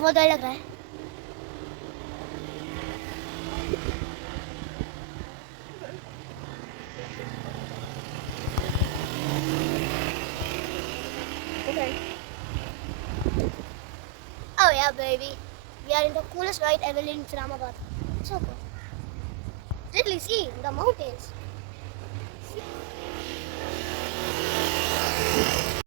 बहुत डर लग रहा है। Okay. Oh yeah, baby. We are in the coolest ride ever in Islamabad. So cool. Literally, see the mountains.